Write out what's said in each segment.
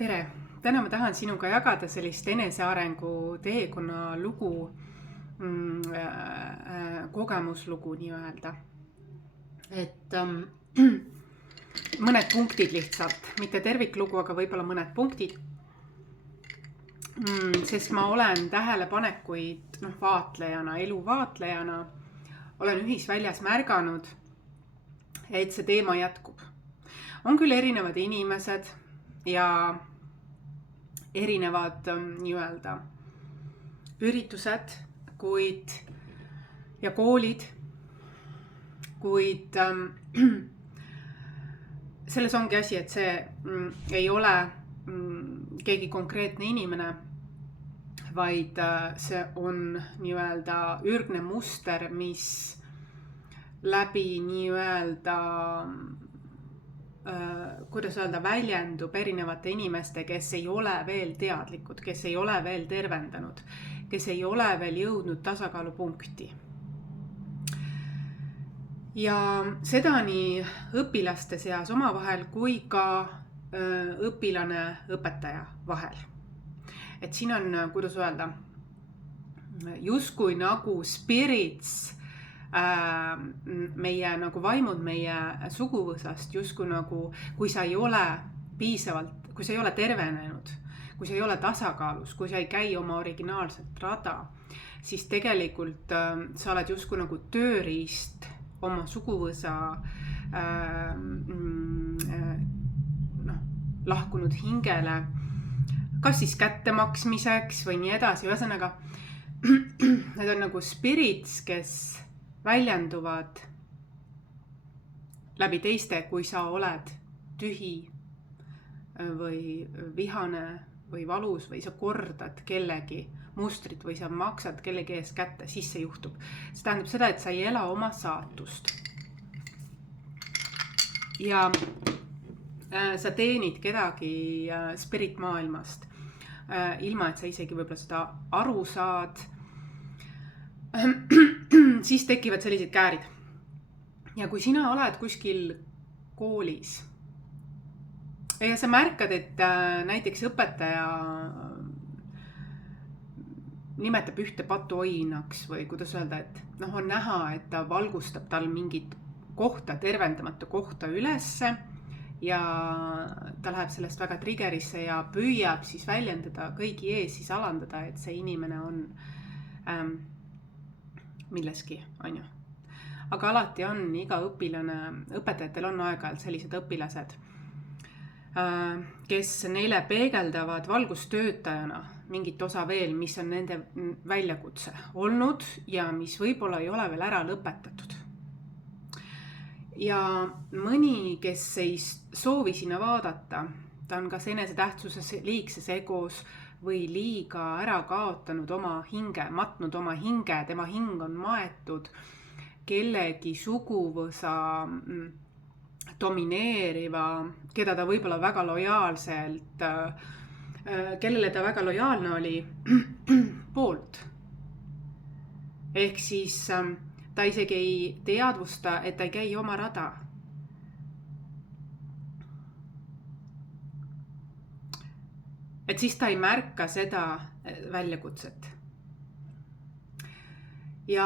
Tere! Täna ma tahan sinuga jagada sellist enesearengu teekonna lugu, kogemuslugu nii-öelda. Et mõned punktid lihtsalt, mitte terviklugu, aga võib-olla mõned punktid. Sest ma olen tähelepanekuid vaatlejana, elu vaatlejana, olen ühisväljas märganud, et see teema jätkub. On küll erinevad inimesed ja erinevad nii-öelda üritused ja koolid, kuid selles ongi asi, et see ei ole keegi konkreetne inimene, vaid see on nii-öelda ürgne muster, mis läbi nii-öelda kuidas öelda, väljendub erinevate inimeste, kes ei ole veel teadlikud, kes ei ole veel tervendanud, kes ei ole veel jõudnud tasakaalupunkti. Ja seda nii õpilaste seas omavahel kui ka õpilane õpetaja vahel. Et siin on, kuidas öelda, justkui nagu spirits, meie nagu vaimud meie suguvõsast, justkui nagu, kui sa ei ole piisavalt, kui sa ei ole tervenenud, kui sa ei ole tasakaalus, kui sa ei käi oma originaalset rada, siis tegelikult sa oled justkui nagu tööriist oma suguvõsa lahkunud hingele, kas siis kättemaksmiseks või nii edasi. Ühesõnaga, need on nagu spirits, kes väljenduvad läbi teiste, kui sa oled tühi või vihane või valus või sa kordad kellegi mustrit või sa maksad kellegi ees kätte, siis see juhtub. See tähendab seda, et sa ei ela oma saatust. Ja sa teenid kedagi spirit maailmast, ilma et sa isegi võib-olla seda aru saad. Siis tekivad sellised käärid. Ja kui sina oled kuskil koolis ja sa märkad, et näiteks õpetaja nimetab ühte patuoinaks või kuidas öelda, et on näha, et ta valgustab tal mingit kohta, tervendamata kohta ülesse ja ta läheb sellest väga triggerisse ja püüab siis väljendada kõigi ees, siis alandada, et see inimene on milleski, on ju. Aga alati on iga õpilane, õpetajatel on aeg-ajalt sellised õpilased, kes neile peegeldavad valgustöötajana mingit osa veel, mis on nende väljakutse olnud ja mis võib-olla ei ole veel ära lõpetatud. Ja mõni, kes ei soovi sinna vaadata, ta on kas enesetähtsuses liigses egos või liiga ära kaotanud oma hinge, matnud oma hinge, tema hing on maetud kellegi suguvõsa domineeriva, keda ta võib-olla väga lojaalselt, kellele ta väga lojaalne oli poolt. Ehk siis ta isegi ei teadvusta, et ta ei käi oma rada. Et siis ta ei märka seda väljakutset. Ja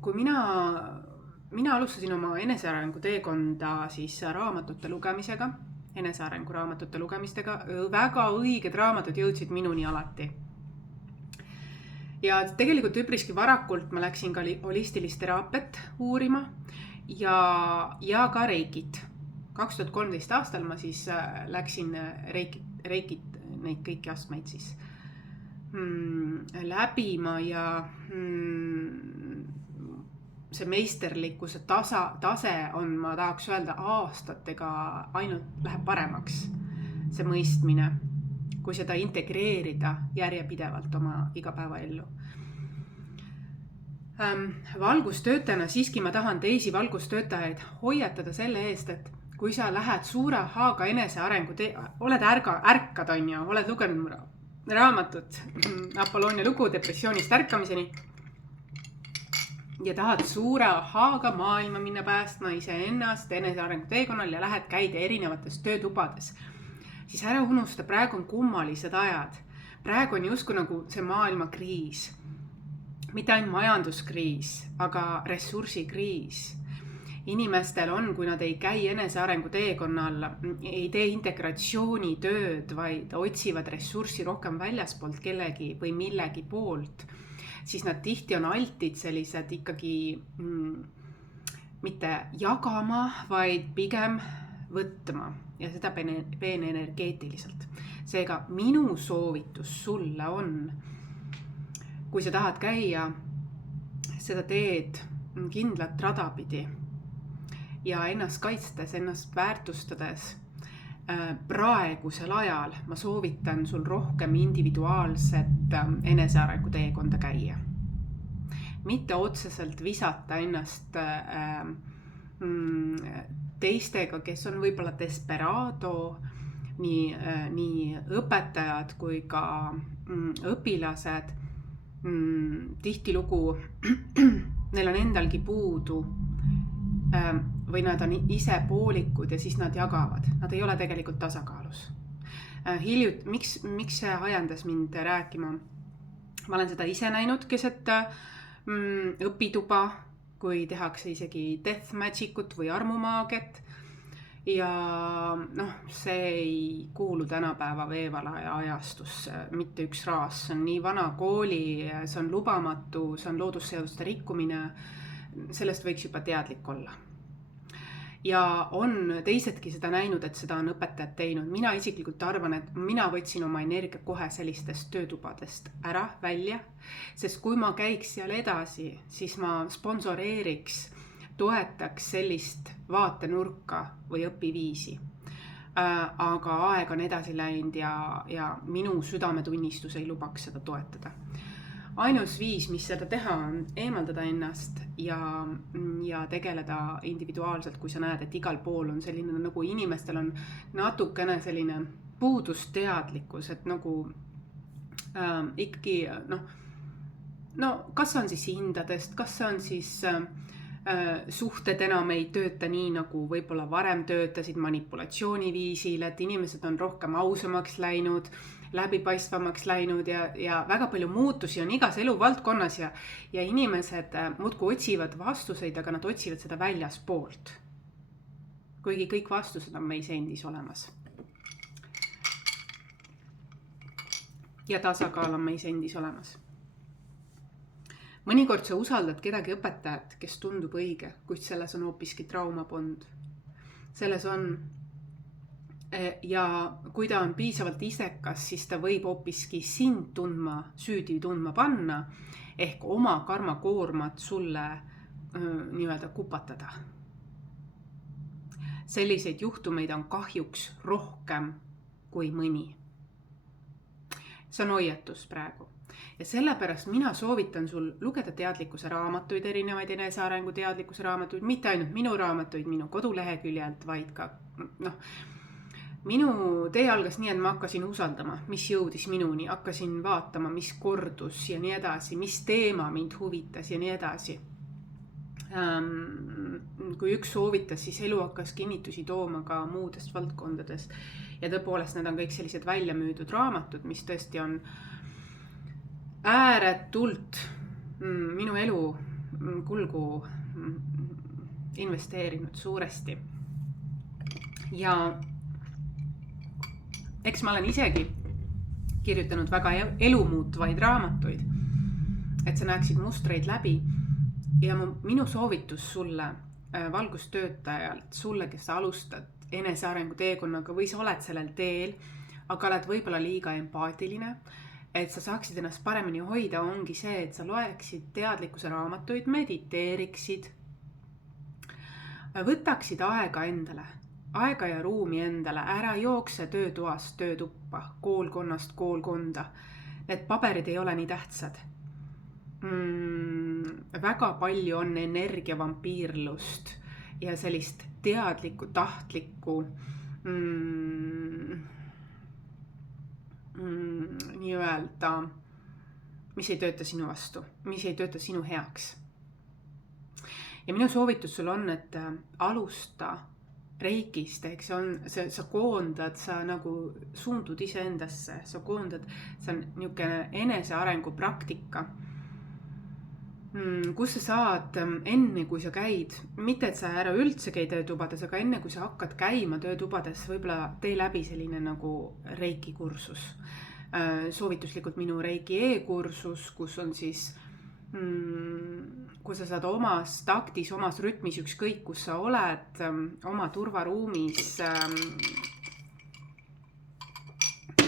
kui mina alustasin oma enesearengu teekonda siis raamatute lugemisega, enesearengu raamatute lugemistega, väga õiged raamatud jõudsid minuni alati. Ja tegelikult üpriski varakult ma läksin ka holistilist teraapiat uurima ja ka reikit. 2013 aastal ma siis läksin reikit, neid kõiki astmeid siis läbima ja see meisterlikkuse tase on, ma tahaks öelda, aastatega ainult läheb paremaks see mõistmine, kui seda integreerida järjepidevalt oma igapäevaellu. Valgustöötajana siiski ma tahan teisi valgustöötajaid hoiatada selle eest, et kui sa lähed suure haaga enesearengu oled ärkad, on ju, oled lugenud raamatut Apollonia lugu depressioonist ärkamiseni ja tahad suure haaga maailma minna päästma iseennast enesearengu teekonnal ja käid erinevates töötubades, siis ära unusta, praegu on kummalised ajad. Praegu on justkui nagu see maailmakriis. Mitte ainult majanduskriis, aga ressursikriis. Inimestel on, kui nad ei käi enesearengu teekonnal, ei tee integratsioonitööd, vaid otsivad ressurssi rohkem väljaspoolt kellegi või millegi poolt, siis nad tihti on altid sellised ikkagi mitte jagama, vaid pigem võtma ja seda peenenergeetiliselt. Seega minu soovitus sulle on, kui sa tahad käia seda teed kindlat radapidi ja ennast kaitstes, ennast väärtustades praegusel ajal, ma soovitan sul rohkem individuaalset enesearengu teekonda käia. Mitte otseselt visata ennast teistega, kes on võib-olla desperado, nii õpetajad kui ka õpilased. Tihtilugu neil on endalgi puudu või nad on ise poolikud ja siis nad jagavad. Nad ei ole tegelikult tasakaalus. Miks see ajendas mind rääkima? Ma olen seda ise näinud keset õpituba, kui tehakse isegi death magicut või armumaagiat. Ja see ei kuulu tänapäeva veevalaja ajastusse, mitte üks raas. See on nii vana kooli, see on lubamatu, see on loodusseaduste rikkumine. Sellest võiks juba teadlik olla. Ja on teisedki seda näinud, et seda on õpetajad teinud. Mina isiklikult arvan, et mina võtsin oma energia kohe sellistest töötubadest ära välja, sest kui ma käiks seal edasi, siis ma sponsoreeriks, toetaks sellist vaatenurka või õpiviisi. Aga aeg on edasi läinud ja minu südametunnistus ei lubaks seda toetada. Ainus viis, mis seda teha, on eemaldada ennast ja tegeleda individuaalselt, kui sa näed, et igal pool on selline, nagu inimestel on natukene selline puudusteadlikkus, et nagu ikkagi, kas on siis hindadest, kas on siis suhted enam ei tööta nii, nagu võib-olla varem töötasid manipulatsiooniviisil, et inimesed on rohkem ausamaks läinud, läbipaistvamaks läinud ja väga palju muutusi on igas eluvaldkonnas ja inimesed muudkui otsivad vastuseid, aga nad otsivad seda väljaspoolt. Kuigi kõik vastused on meis endis olemas. Ja tasakaal on meis endis olemas. Mõnikord sa usaldad kedagi õpetajat, kes tundub õige, kuid selles on hoopiski traumapond. Selles on ja kui ta on piisavalt isekas, siis ta võib hoopiski sind süüdi tundma panna ehk oma karmakoormat sulle nii-öelda kupatada. Selliseid juhtumeid on kahjuks rohkem kui mõni. See on hoiatus praegu. Ja sellepärast mina soovitan sul lugeda teadlikkuse raamatuid, erinevaid enesearengu teadlikkuse raamatuid, mitte ainult minu raamatuid minu koduleheküljelt, vaid ka minu tee algas nii, et ma hakkasin usaldama, mis jõudis minuni, hakkasin vaatama, mis kordus ja nii edasi, mis teema mind huvitas ja nii edasi. Kui üks soovitas, siis elu hakkas kinnitusi tooma ka muudest valdkondadest ja tõepoolest need on kõik sellised välja müüdud raamatud, mis tõesti on ääretult minu elu kulgu investeerinud suuresti. Ja eks ma olen isegi kirjutanud väga elumuutvaid raamatuid, et sa näeksid mustreid läbi. Ja minu soovitus sulle, valgustöötajalt, sulle, kes sa alustad enesearengu teekonnaga või sa oled sellel teel, aga oled võib-olla liiga empaatiline, et sa saaksid ennast paremini hoida, ongi see, et sa loeksid teadlikkuse raamatuid, mediteeriksid, võtaksid aega endale. Aega ja ruumi endale, ära jookse töötoast töötuppa, koolkonnast koolkonda. Need paberid ei ole nii tähtsad. Väga palju on energiavampiirlust ja sellist teadlikku, tahtlikku nii-öelda, mis ei tööta sinu vastu, mis ei tööta sinu heaks. Ja minu soovitus sul on, et alusta reikist, ehk sa koondad, sa nagu suundud iseendasse, sa koondad, see on niisugune enesearengu praktika, kus sa saad enne, kui sa käid, mitte et sa ära üldse käi töötubades, aga enne, kui sa hakkad käima töötubades, võib-olla tee läbi selline nagu reiki kursus. Soovituslikult minu reiki e-kursus, kus on siis, kus sa saad omas taktis, omas rütmis, ükskõik kus sa oled, oma turvaruumis,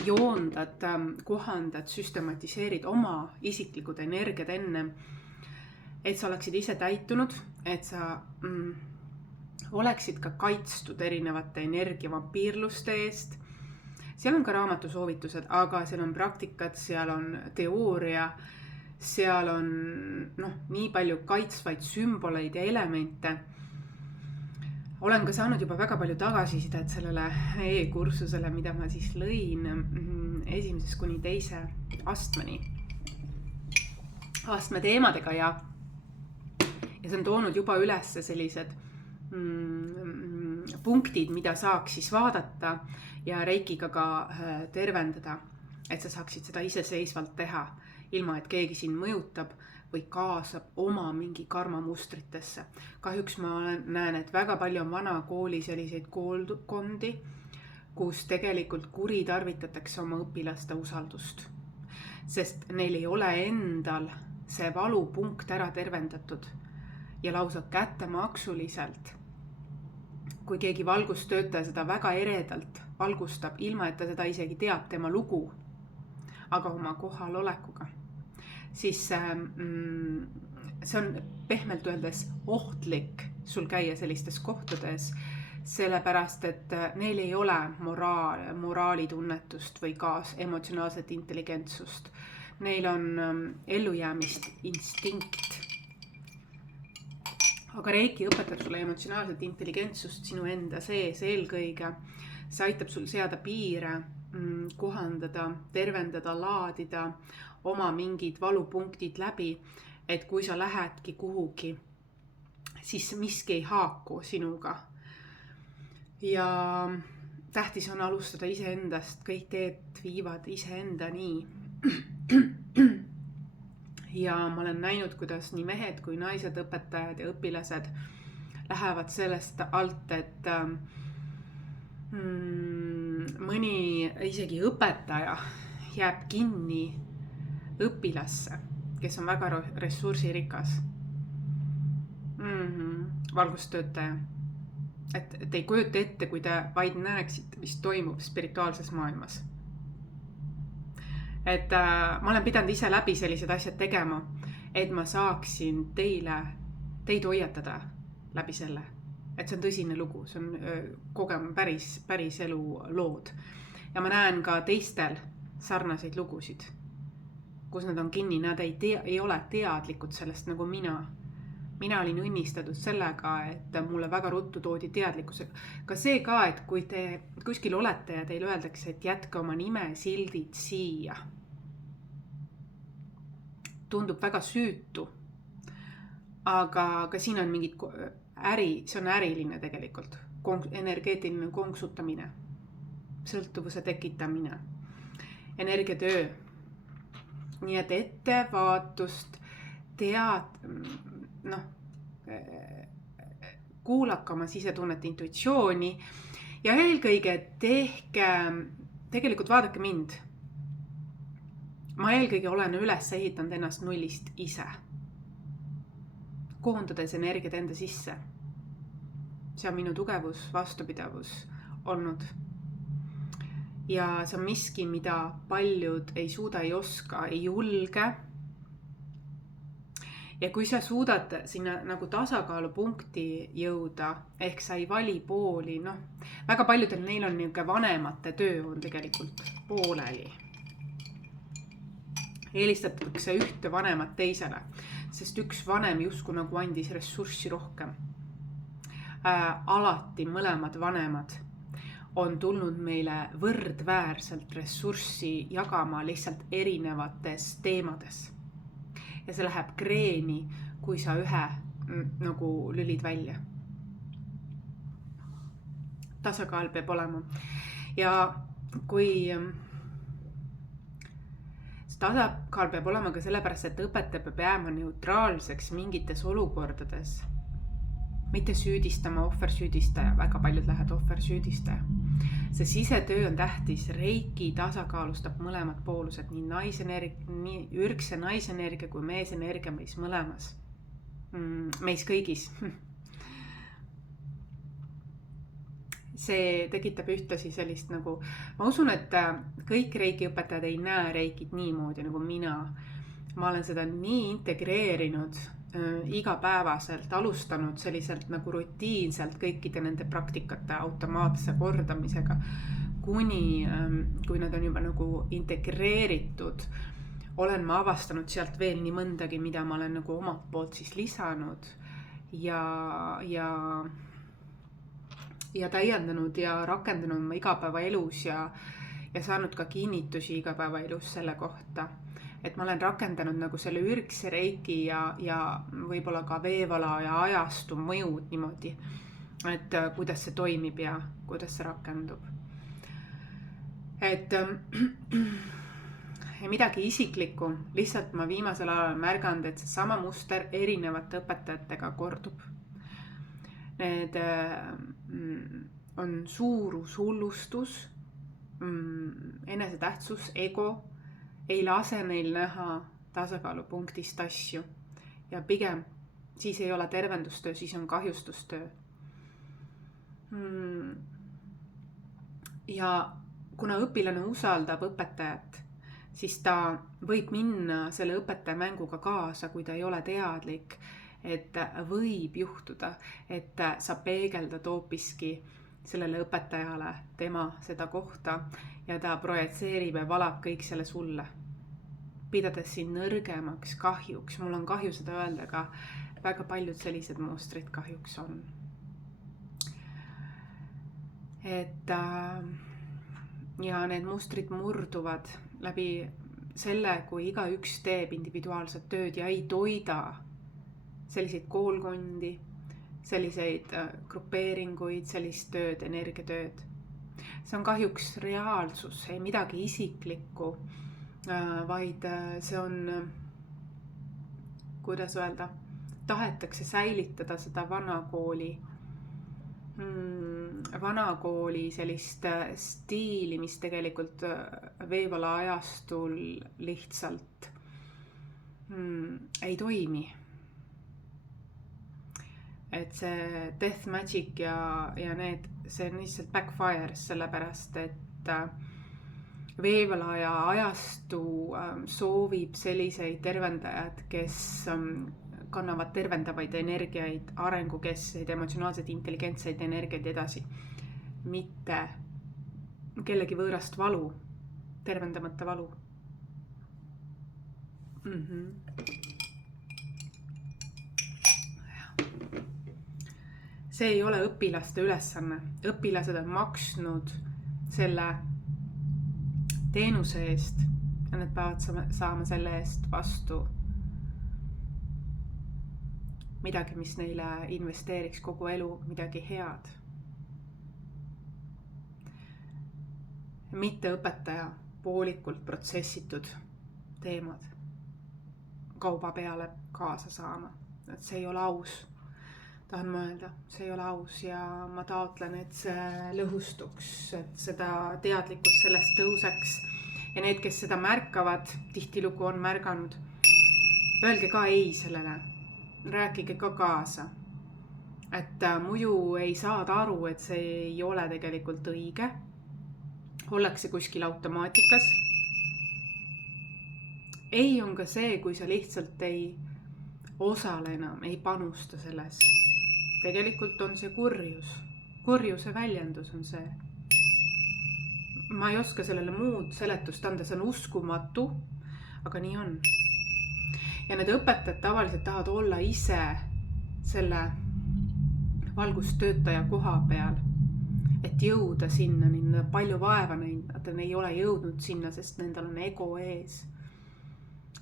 joondad, kohandad, süstematiseerid oma isiklikud energiat enne, et sa oleksid ise täitunud, et sa oleksid ka kaitstud erinevate energiavampiirluste eest. Seal on ka raamatu soovitused, aga seal on praktikad, seal on teooria, seal on nii palju kaitsvaid sümboleid ja elemente. Olen ka saanud juba väga palju tagasisidet sellele e-kursusele, mida ma siis lõin 1. kuni 2. astme teemadega ja see on toonud juba üles sellised punktid, mida saaks siis vaadata ja reikiga ka tervendada, et sa saaksid seda iseseisvalt teha, ilma et keegi sind mõjutab või kaasab oma mingi karmamustritesse. Kahjuks ma näen, et väga palju on vana kooli selliseid koolkondi, kus tegelikult kuritarvitatakse oma õpilaste usaldust, sest neil ei ole endal see valupunkt ära tervendatud. Ja lausa kättemaksuliselt, kui keegi valgustöötaja seda väga eredalt valgustab, ilma et ta seda isegi teab tema lugu, aga oma kohalolekuga, siis see on pehmelt öeldes ohtlik sul käia sellistes kohtades, sellepärast et neil ei ole moraalitunnetust või emotsionaalset intelligentsust. Neil on ellujäämist instinkt. Aga reiki õpetab sulle emotsionaalset intelligentsust sinu enda sees eelkõige. See aitab sul seada piire, kohandada, tervendada, laadida oma mingid valupunktid läbi, et kui sa lähedki kuhugi, siis miski ei haaku sinuga. Ja tähtis on alustada iseendast, kõik teed viivad iseendani. Ja ma olen näinud, kuidas nii mehed kui naised, õpetajad ja õpilased lähevad sellest alt, et mõni isegi õpetaja jääb kinni õpilasse, kes on väga ressursirikas. Valgustöötaja. Et ei kujuta ette, kui te vaid näeksid, mis toimub spirituaalses maailmas. Et ma olen pidanud ise läbi sellised asjad tegema, et ma saaksin teid hoiatada läbi selle. Et see on tõsine lugu, see on päris elu lood. Ja ma näen ka teistel sarnaseid lugusid, kus nad on kinni, nad ei ole teadlikud sellest nagu mina. Mina olin õnnistatud sellega, et mulle väga ruttu toodi teadlikkusega. Ka see ka, et kui te kuskil olete ja teile öeldakse, et jätke oma nime sildid siia. Tundub väga süütu, aga siin on mingid see on äriline tegelikult, energeetiline konksutamine, sõltuvuse tekitamine, energiatöö. Nii et ettevaatust, kuulake oma sisetunnet, intuitsiooni ja eelkõige tegelikult vaadake mind. Ma eelkõige olen üles ehitanud ennast nullist ise, koondades energiat enda sisse. See on minu tugevus, vastupidavus olnud. Ja see on miski, mida paljud ei suuda, ei oska, ei julge. Ja kui sa suudad sinna nagu tasakaalupunkti jõuda, ehk sa ei vali pooli, väga paljudel neil on niisugune vanemate töö on tegelikult pooleli. Eelistatakse ühte vanemat teisele, sest üks vanem justkui nagu andis ressurssi rohkem. Alati mõlemad vanemad on tulnud meile võrdväärselt ressurssi jagama lihtsalt erinevates teemades. Ja see läheb kreeni, kui sa ühe nagu lülid välja. tasakaal peab olema. Ja kui see tasakaal peab olema ka sellepärast, et õpetaja peab jääma neutraalseks mingites olukordades, mitte süüdistama, ohversüüdistaja, väga paljud lähevad ohversüüdistaja. See sisetöö on tähtis, reiki tasakaalustab mõlemad poolused, nii ürgse naisenergia kui meesenergia meis mõlemas, meis kõigis. See tekitab ühtlasi sellist nagu, ma usun, et kõik reiki õpetajad ei näe reikit niimoodi nagu mina. Ma olen seda nii integreerinud igapäevaselt, alustanud selliselt nagu rutiinselt kõikide nende praktikate automaatse kordamisega, kuni kui nad on juba nagu integreeritud, olen ma avastanud sealt veel nii mõndagi, mida ma olen nagu omalt poolt siis lisanud ja täiendanud ja rakendanud oma igapäevaelus ja saanud ka kinnitusi igapäevaelus selle kohta. Et ma olen rakendanud nagu selle ürgse reiki ja võib-olla ka veevala ja ajastu mõjud niimoodi, et kuidas see toimib ja kuidas see rakendub. Et midagi isiklikku, lihtsalt ma viimasel ajal märganud, et see sama muster erinevate õpetajatega kordub. Need on suurus, hullustus, enesetähtsus, ego, ei lase neil näha tasakaalupunktist asju ja pigem siis ei ole tervendustöö, siis on kahjustustöö. Ja kuna õpilane usaldab õpetajat, siis ta võib minna selle õpetaja mänguga kaasa, kui ta ei ole teadlik, et võib juhtuda, et sa peegeldad hoopiski sellele õpetajale tema seda kohta ja ta projitseerib ja valab kõik selle sulle. Pidades siin nõrgemaks kahjuks, mul on kahju seda öelda, aga väga paljud sellised mustrid kahjuks on. Et ja need mustrid murduvad läbi selle, kui igaüks teeb individuaalset tööd ja ei toida selliseid koolkondi, selliseid grupeeringuid, sellist tööd, energiatööd. See on kahjuks reaalsus, ei midagi isiklikku, vaid see on, kuidas öelda, tahetakse säilitada seda vanakooli sellist stiili, mis tegelikult veevala ajastul lihtsalt ei toimi. Et see death magic ja see on lihtsalt backfires, sellepärast, et veevala ja ajastu soovib selliseid tervendajad, kes kannavad tervendavaid energiaid, arengukeskseid, emotsionaalseid, intelligentseid energiaid edasi. Mitte kellegi võõrast valu, tervendamata valu. See ei ole õpilaste ülesanne. Õpilased on maksnud selle teenuse eest ja nad peavad saama selle eest vastu midagi, mis neile investeeriks kogu elu, midagi head. Mitte õpetaja poolikult protsessitud teemad kauba peale kaasa saama. Et see ei ole aus. Tahan mõelda, see ei ole aus ja ma taotlen, et see lõhustuks, et seda teadlikkust sellest tõuseks. Ja need, kes seda märkavad, tihtilugu on märganud, öelge ka ei sellele, rääkige ka kaasa. Et muidu ei saada aru, et see ei ole tegelikult õige. Ollakse kuskil automaatikas. Ei on ka see, kui sa lihtsalt ei osale enam, ei panusta selles. Tegelikult on see kurjus. Kurjuse väljendus on see. Ma ei oska sellele muud seletust anda, see on uskumatu, aga nii on. Ja need õpetajad tavaliselt tahavad olla ise selle valgustöötaja koha peal, et jõuda sinna, nii palju vaeva nad ei ole jõudnud sinna, sest nendel on ego ees.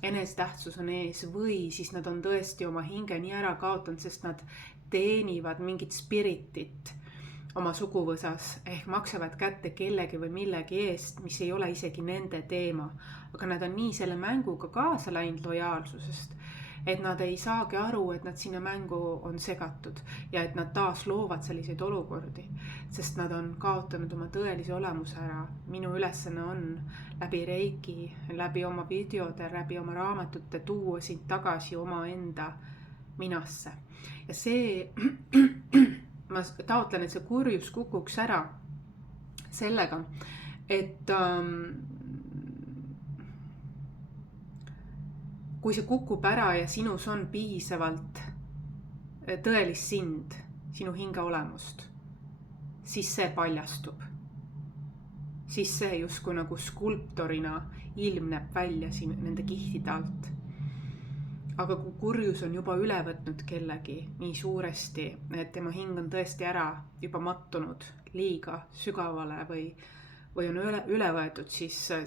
Enesetähtsus on ees või siis nad on tõesti oma hinge nii ära kaotanud, sest nad teenivad mingit spiritit, oma suguvõsas ehk maksavad kätte kellegi või millegi eest, mis ei ole isegi nende teema. Aga nad on nii selle mänguga kaasa läinud lojaalsusest, et nad ei saagi aru, et nad sinna mängu on segatud ja et nad taas loovad selliseid olukordi, sest nad on kaotanud oma tõelise olemuse ära. Minu ülesanne on läbi reiki, läbi oma videode, läbi oma raamatute tuua sind tagasi omaenda minasse. Ja see, ma taotlen, et see kurjus kukuks ära sellega, et kui see kukub ära ja sinus on piisavalt tõelist sind, sinu hingeolemust, siis see paljastub. Siis see justkui nagu skulptorina ilmneb välja siin nende kihtide alt. Aga kui kurjus on juba üle võtnud kellegi nii suuresti, et tema hing on tõesti ära juba mattunud liiga sügavale või on üle võetud, siis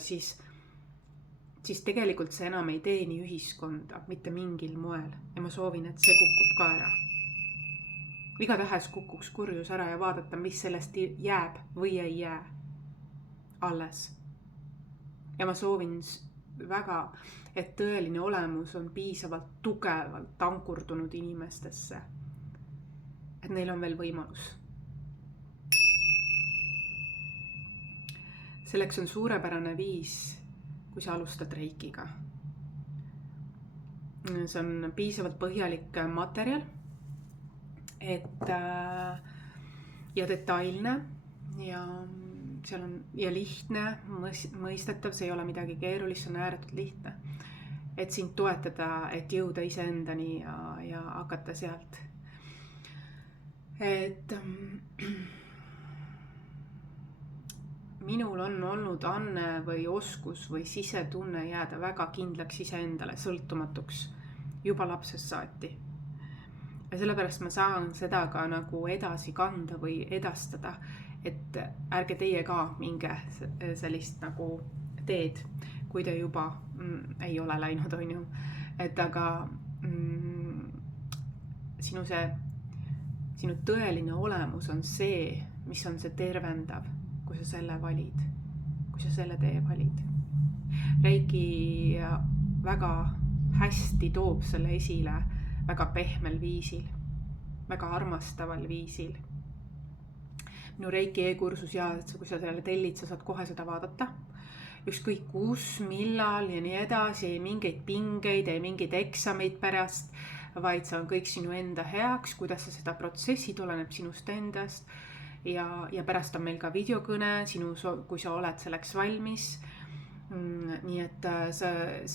tegelikult see enam ei teeni ühiskonda mitte mingil moel. Ja ma soovin, et see kukub ka ära. Igatahes kukuks kurjus ära ja vaadata, mis sellest jääb või ei jää alles. Ja ma soovin väga, et tõeline olemus on piisavalt tugevalt ankurdunud inimestesse. Et neil on veel võimalus. Selleks on suurepärane viis, kui sa alustad reikiga. See on piisavalt põhjalik materjal ja detailne ja seal on ja lihtne, mõistetav, see ei ole midagi keerulist, see on ääretult lihtne. Et sind toetada, et jõuda iseendani ja hakata sealt. Et minul on olnud anne või oskus või sisetunne jääda väga kindlaks iseendale, sõltumatuks juba lapsest saati. Ja sellepärast ma saan seda ka nagu edasi kanda või edastada, et ärge teie ka minge sellist nagu teed, kui te juba ei ole läinud, on ju. Et aga sinu tõeline olemus on see, mis on see tervendav, kui sa selle valid, kui sa selle tee valid. Reiki väga hästi toob selle esile väga pehmel viisil, väga armastaval viisil. Minu Reiki e-kursus ja kui sa selle tellid, sa saad kohe seda vaadata. Ükskõik kus, millal ja nii edasi, ei mingeid pingeid, ei mingeid eksameid pärast, vaid see on kõik sinu enda heaks, kuidas sa seda protsessid, oleneb sinust endast. Ja pärast on meil ka videokõne, kui sa oled selleks valmis. Nii et sa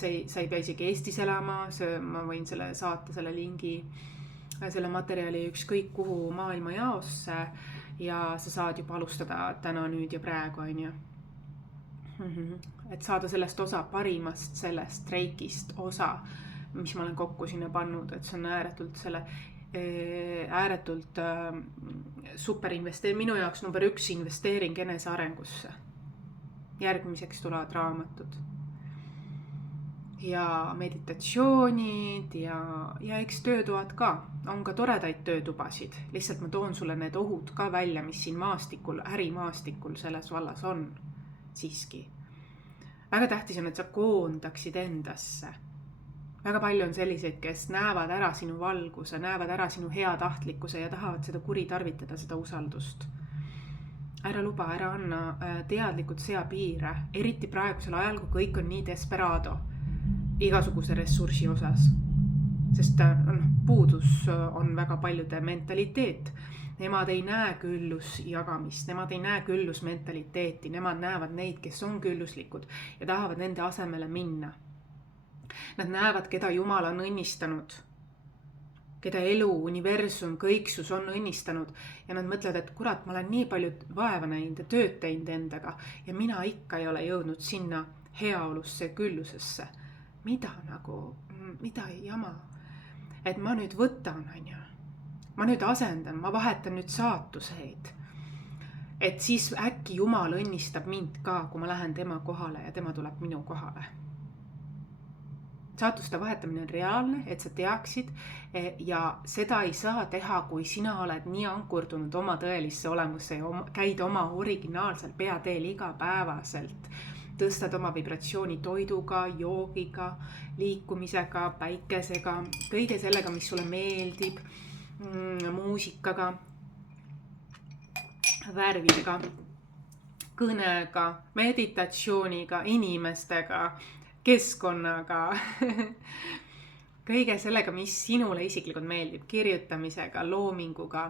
ei pea isegi Eestis elama, ma võin saata selle lingi, selle materjali ükskõik kuhu maailma jaosse ja sa saad juba alustada täna, nüüd ja praegu, on ju. Et saada sellest osa, parimast sellest reikist osa, mis ma olen kokku sinna pannud, et see on ääretult super minu jaoks number 1 investeering enese arengusse. Järgmiseks tulevad raamatud ja meditatsioonid ja eks töötoad ka. On ka toredaid töötubasid. Lihtsalt ma toon sulle need ohud ka välja, mis siin ärimaastikul selles vallas on siiski. Väga tähtis on, et sa koondaksid endasse. Väga palju on selliseid, kes näevad ära sinu valguse, näevad ära sinu heatahtlikkuse ja tahavad seda kuritarvitada, seda usaldust. Ära luba, ära anna teadlikult sea piire, eriti praegusel ajal, kui kõik on nii desperado igasuguse ressursi osas. Sest puudus on väga paljude mentaliteet. Nemad ei näe küllus jagamist, nemad ei näe küllus mentaliteeti, nemad näevad neid, kes on külluslikud ja tahavad nende asemele minna. Nad näevad, keda Jumal on õnnistanud, keda elu, universum, kõiksus on õnnistanud ja nad mõtlevad, et kurat, ma olen nii palju vaeva näinud ja tööd teinud endaga ja mina ikka ei ole jõudnud sinna heaolusse, küllusesse. Mida jama? Et ma nüüd võtan, on ju. Ma nüüd asendan, ma vahetan nüüd saatuseid. Et siis äkki Jumal õnnistab mind ka, kui ma lähen tema kohale ja tema tuleb minu kohale. Saatuste vahetamine on reaalne, et sa teaksid, ja seda ei saa teha, kui sina oled nii ankurdunud oma tõelisse olemusse ja käid oma originaalsel peateel igapäevaselt. Tõstad oma vibratsiooni toiduga, joogiga, liikumisega, päikesega, kõige sellega, mis sulle meeldib, muusikaga, värvidega, kõnega, meditatsiooniga, inimestega, keskkonnaga, kõige sellega, mis sinule isiklikult meeldib, kirjutamisega, loominguga.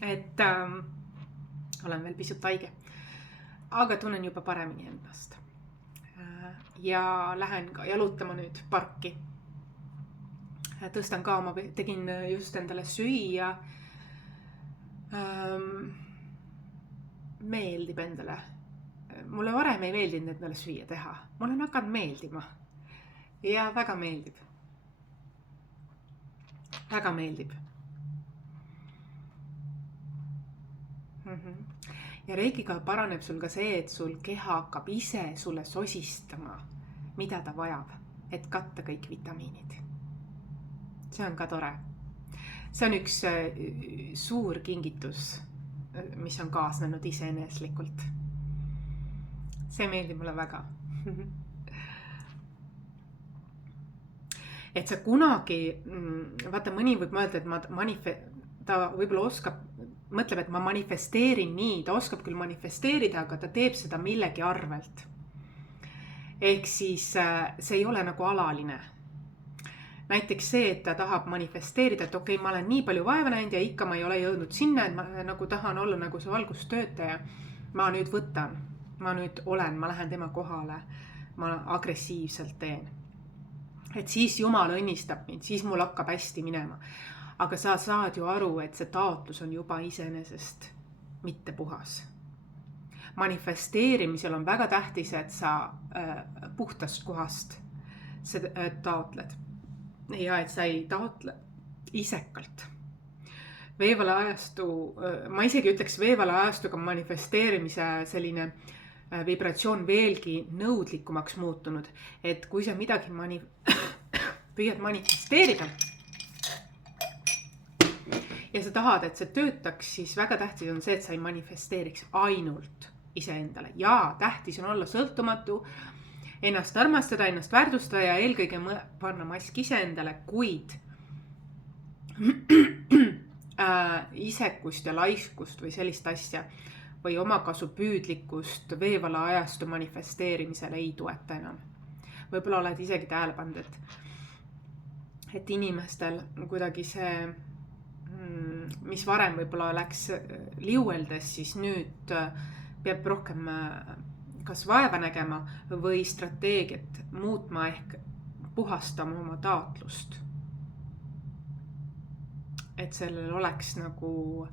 Et olen veel pisut haige, aga tunnen juba paremini ennast. Ja lähen ka jalutama nüüd parki. Tõstan ka tegin just endale süüa. Meeldib endale. Mulle varem ei meeldinud endale süüa teha. Mulle on hakanud meeldima. Ja väga meeldib. Väga meeldib. Ja reikiga paraneb sul ka see, et sul keha hakkab ise sulle sosistama, mida ta vajab, et katta kõik vitamiinid. See on ka tore. See on üks suur kingitus, mis on kaasnenud iseeneslikult. See meeldib mulle väga. Et sa kunagi, vaata mõni võib mõelda, et ta võib-olla mõtleb, et ma manifesteerin nii, ta oskab küll manifesteerida, aga ta teeb seda millegi arvelt. Ehk siis see ei ole nagu alaline. Näiteks see, et ta tahab manifesteerida, et okei, ma olen nii palju vaeva näinud ja ikka ma ei ole jõudnud sinna, et ma nagu tahan olla nagu see valgustöötaja. Ma nüüd võtan, ma lähen tema kohale, ma agressiivselt teen. Et siis Jumal õnnistab mind, siis mul hakkab hästi minema. Aga sa saad ju aru, et see taotlus on juba iseenesest mitte puhas. Manifesteerimisel on väga tähtis, et sa puhtast kohast taotled. Ja et sa ei taotle isekalt. Veevala ajastu, ma isegi ütleks veevala ajastuga manifesteerimise selline vibratsioon veelgi nõudlikumaks muutunud. Et kui sa midagi püüad manifesteerida ja sa tahad, et see töötaks, siis väga tähtis on see, et sa ei manifesteeriks ainult iseendale. Ja tähtis on olla sõltumatu, ennast armastada, ennast väärtustada ja eelkõige panna mask iseendale, kuid isekust ja laiskust või sellist asja või omakasu püüdlikkust veevala ajastu manifesteerimisel ei toeta enam. Võib-olla oled isegi tähele pannud, et inimestel kuidagi see, mis varem võib-olla läks liueldes, siis nüüd peab rohkem kas vaeva nägema või strateegiat muutma ehk puhastama oma taotlust. Et sellel oleks nagu,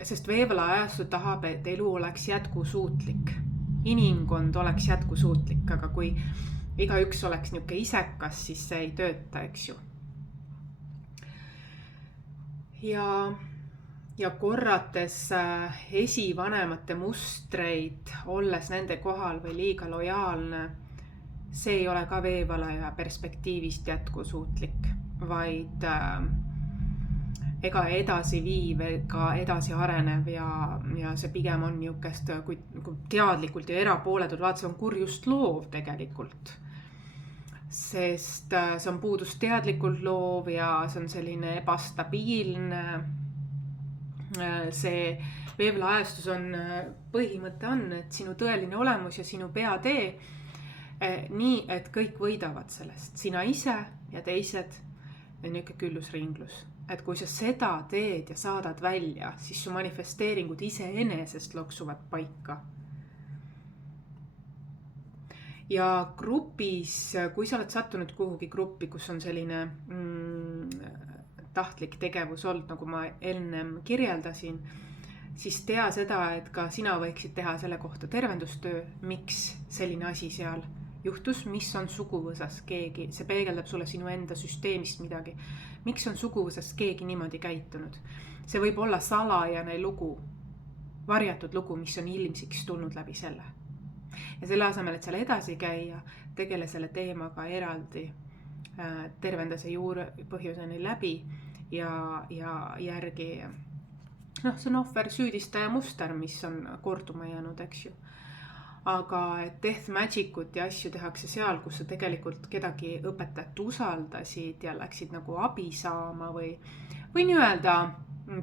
sest veevala ajastu tahab, et elu oleks jätkusuutlik. Inimkond oleks jätkusuutlik, aga kui igaüks oleks niuke isekas, siis see ei tööta, eks ju. Ja korrates esivanemate mustreid, olles nende kohal või liiga lojaalne, see ei ole ka veevala ja perspektiivist jätkusuutlik, vaid ega edasi viiv, ega edasi arenev ja see pigem on niukest, kui teadlikult ja erapooletud, vaat see on kurjust loov tegelikult. Sest see on puudust teadlikult loov ja see on selline ebastabiilne. See veevala ajastus on, põhimõte on, et sinu tõeline olemus ja sinu peatee nii, et kõik võidavad sellest. Sina ise ja teised ja niuke küllusringlus. Et kui sa seda teed ja saadad välja, siis su manifesteeringud iseenesest loksuvad paika. Ja grupis, kui sa oled sattunud kuhugi gruppi, kus on selline tahtlik tegevus olnud, nagu ma ennem kirjeldasin, siis tea seda, et ka sina võiksid teha selle kohta tervendustöö, miks selline asi seal juhtus, mis on suguvõsas keegi, see peegeldab sulle sinu enda süsteemist midagi. Miks on suguvõsas keegi niimoodi käitunud? See võib olla salajane lugu, varjatud lugu, mis on ilmsiks tulnud läbi selle. Ja selle asemel, et seal edasi käia, tegele selle teemaga eraldi, tervenda see juurpõhjuseni läbi ja järgi, see on ohver süüdistaja muster, mis on korduma jäänud, eks ju. Aga et death magic ut ja asju tehakse seal, kus sa tegelikult kedagi õpetajat usaldasid ja läksid nagu abi saama või nii-öelda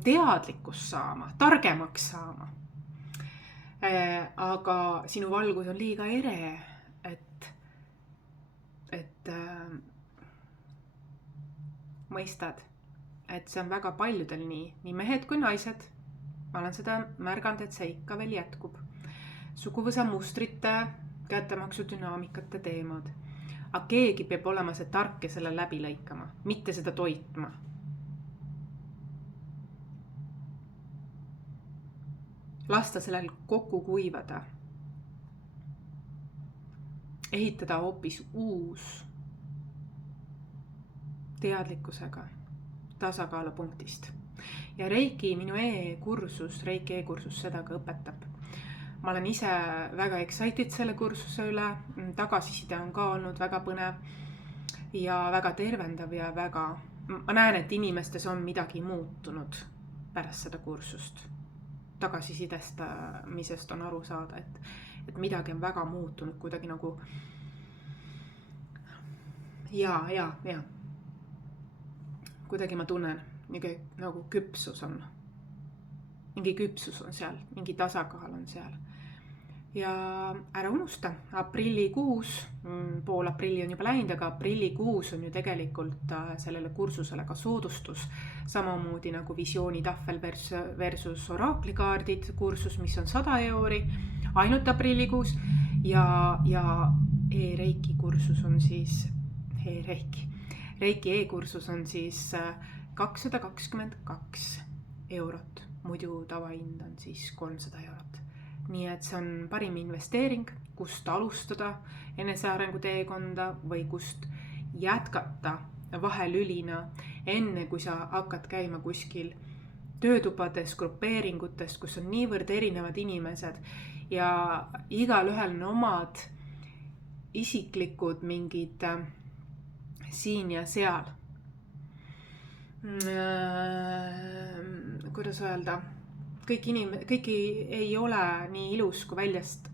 teadlikkust saama, targemaks saama. Aga sinu valgus on liiga ere, et mõistad, et see on väga paljudel nii mehed kui naised. Ma olen seda märganud, et see ikka veel jätkub. Suguvõsa mustrite, kätemaksu dünaamikate teemad. Aga keegi peab olema see tark ja selle läbi lõikama, mitte seda toitma. Lasta sellel kokku kuivada. Ehitada hoopis uus teadlikkusega tasakaalupunktist. Ja Reiki, minu Reiki e-kursus seda ka õpetab. Ma olen ise väga excited selle kursuse üle, tagasiside on ka olnud väga põnev ja väga tervendav ja ma näen, et inimestes on midagi muutunud pärast seda kursust. Tagasisidestamisest on aru saada, et midagi on väga muutunud, kuidagi nagu kuidagi ma tunnen, nagu küpsus on. Mingi küpsus on seal, mingi tasakaal on seal. Ja ära unusta, aprillikuus, pool aprilli on juba läinud, aga aprillikuus on ju tegelikult sellele kursusele ka soodustus. Samamoodi nagu visioonitahvel versus oraklikaardid kursus, mis on 100 €, ainult aprillikuus. Ja e-Reiki kursus on siis, Reiki e-kursus on siis 222 €. Muidu tavahind on siis 300 €. Nii et see on parim investeering, kust alustada enesearengu teekonda või kust jätkata vahelülina, enne kui sa hakkad käima kuskil töötubades, grupeeringutes, kus on niivõrd erinevad inimesed ja igalühel on omad isiklikud mingid siin ja seal. Kuidas öelda? Kõiki ei ole nii ilus kui väljast,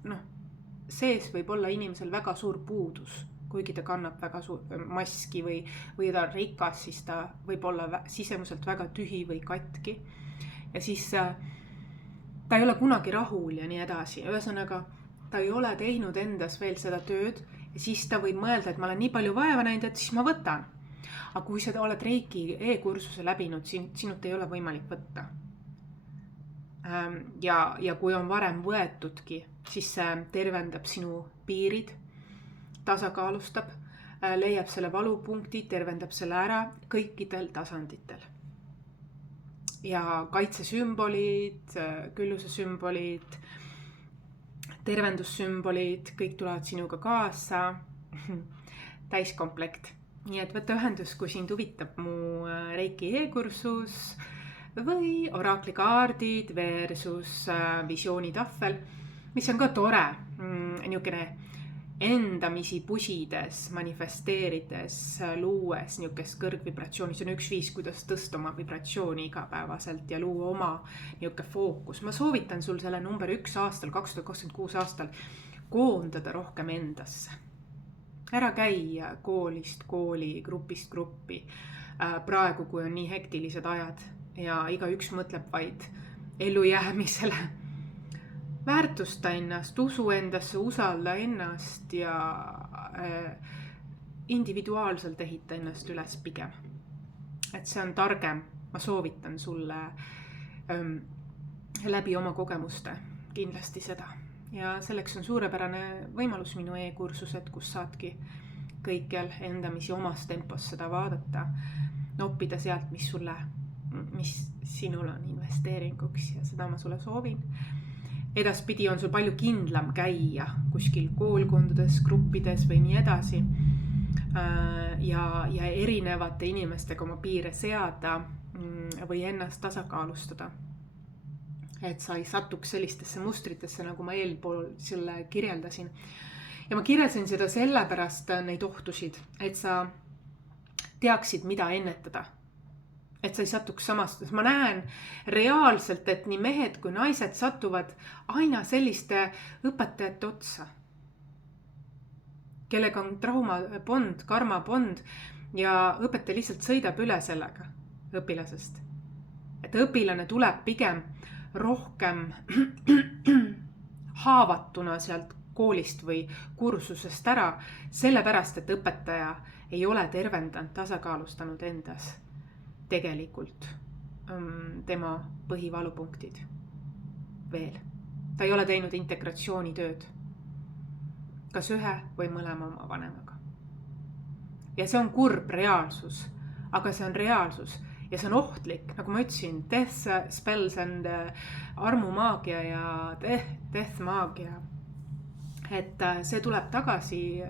sees võib olla inimesel väga suur puudus, kuigi ta kannab väga maski või ta on rikas, siis ta võib olla sisemuselt väga tühi või katki. Ja siis ta ei ole kunagi rahul ja nii edasi. Ühesõnaga, ta ei ole teinud endas veel seda tööd ja siis ta võib mõelda, et ma olen nii palju vaeva näinud, et siis ma võtan. Aga kui sa oled Reiki e-kursuse läbinud, sinut ei ole võimalik võtta. Ja kui on varem võetudki, siis see tervendab sinu piirid, tasakaalustab, leiab selle valupunkti, tervendab selle ära kõikidel tasanditel. Ja kaitsesümbolid, külluse sümbolid, tervendussümbolid, kõik tulevad sinuga kaasa, täiskomplekt. Nii et võtta ühendus, kui sind huvitab mu Reiki e-kursus või oraklikaardid versus visioonitahvel, mis on ka tore, niisugune endamisi pusides, manifesteerides, luues niisugust kõrgvibratsiooni. See on üks viis, kuidas tõsta oma vibratsiooni igapäevaselt ja luua oma niisugune fookus. Ma soovitan sul selle number 1 aastal, 2026 aastal koondada rohkem endasse. Ära käi koolist kooli, grupist gruppi, praegu kui on nii hektilised ajad ja igaüks mõtleb vaid ellujäämisele. Väärtusta ennast, usu endasse, usalda ennast ja individuaalselt ehita ennast üles pigem. Et see on targem, ma soovitan sulle läbi oma kogemuste kindlasti seda. Ja selleks on suurepärane võimalus minu e-kursused, kus saadki kõikjal endamisi omas tempos seda vaadata, noppida sealt, mis sinul on investeeringuks ja seda ma sulle soovin. Edaspidi on sul palju kindlam käia kuskil koolkondades, gruppides või nii edasi ja erinevate inimestega oma piire seada või ennast tasakaalustada. et sa ei satuks sellistesse mustritesse, nagu ma eelpool selle kirjeldasin. Ja ma kirjeldasin seda sellepärast neid ohtusid, et sa teaksid, mida ennetada. Et sa ei satuks samast. Ma näen reaalselt, et nii mehed kui naised satuvad aina selliste õpetajate otsa, kellega on traumabond, karmabond ja õpetaja lihtsalt sõidab üle sellega õpilasest. Et õpilane tuleb pigem rohkem haavatuna sealt koolist või kursusest ära, sellepärast, et õpetaja ei ole tervendanud, tasakaalustanud endas tegelikult tema põhivalupunktid veel. Ta ei ole teinud integratsioonitööd kas ühe või mõlema oma vanemaga. Ja see on kurb reaalsus, aga see on reaalsus ja see on ohtlik, nagu ma ütlesin, death spells and armumaagia ja death maagia. Et see tuleb tagasi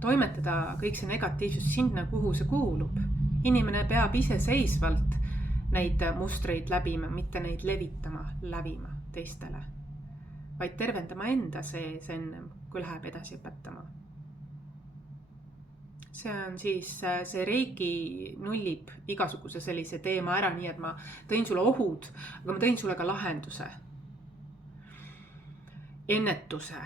toimetada kõik see negatiivsus sinna, kuhu see kuulub. Inimene peab iseseisvalt neid mustreid läbima, mitte neid levitama, lävima teistele, vaid tervendama enda sees ennem, kui läheb edasi õpetama. See on siis, see reiki nullib igasuguse sellise teema ära, nii et ma tõin sulle ohud, aga ma tõin sulle ka lahenduse. Ennetuse.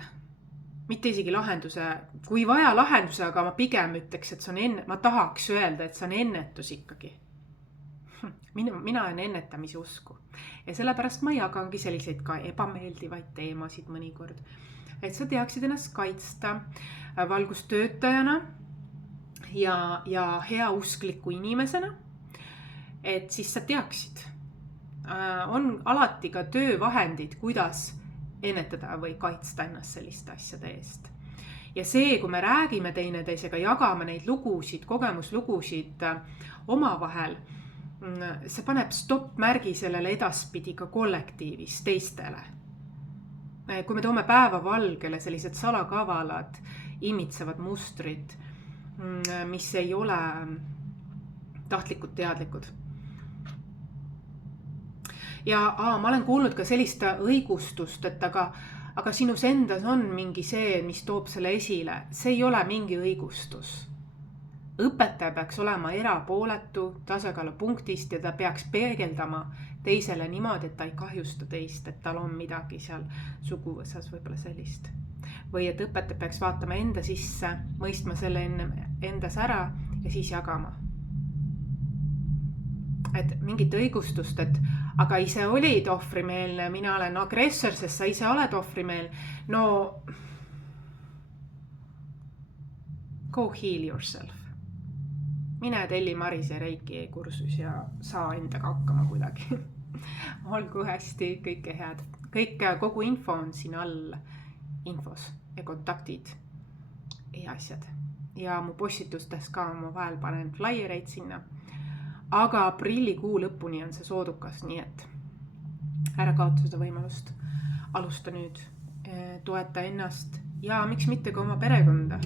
Mitte isegi lahenduse, kui vaja lahenduse, aga ma pigem ütleks, et see on ma tahaks öelda, et see on ennetus ikkagi. Mina olen ennetamise usku. Ja sellepärast ma jagangi selliseid ka ebameeldivaid teemasid mõnikord. Et sa teaksid ennast kaitsta valgustöötajana ja heauskliku inimesena, et siis sa teaksid. On alati ka töövahendid, kuidas ennetada või kaitsta ennast selliste asjade eest. Ja see, kui me räägime teineteisega, jagame neid lugusid, kogemuslugusid omavahel, see paneb stopp-märgi sellele edaspidi ka kollektiivis teistele. Kui me toome päevavalgele sellised salakavalad, imitsevad mustrid, mis ei ole tahtlikud teadlikud. Ja ma olen kuulnud ka sellist õigustust, et aga sinus endas on mingi see, mis toob selle esile. See ei ole mingi õigustus. Õpetaja peaks olema erapooletu tasakaalupunktist ja ta peaks peegeldama teisele niimoodi, et ta ei kahjusta teist, et tal on midagi seal suguvõsas võib-olla sellist. Või et õpetaja peaks vaatama enda sisse, mõistma selle endas ära ja siis jagama. Et mingit õigustust, et aga ise olid ohvrimeelne, mina olen agressor, sest sa ise oled ohvrimeel. No, go heal yourself. Mine telli Marise Reiki kursus ja saa endaga hakkama kuidagi. Olgu hästi, kõike head. Kogu info on siin all infos ja kontaktid ja asjad. Ja mu postitustes ka ma vahel panen flyer'eid sinna. Aga aprillikuu lõpuni on see soodukas, nii et ära kaota seda võimalust. Alusta nüüd, toeta ennast ja miks mitte ka oma perekonda.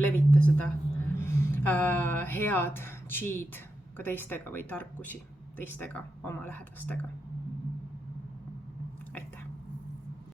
Levita seda head cheed ka teistega või tarkusi teistega, oma lähedastega.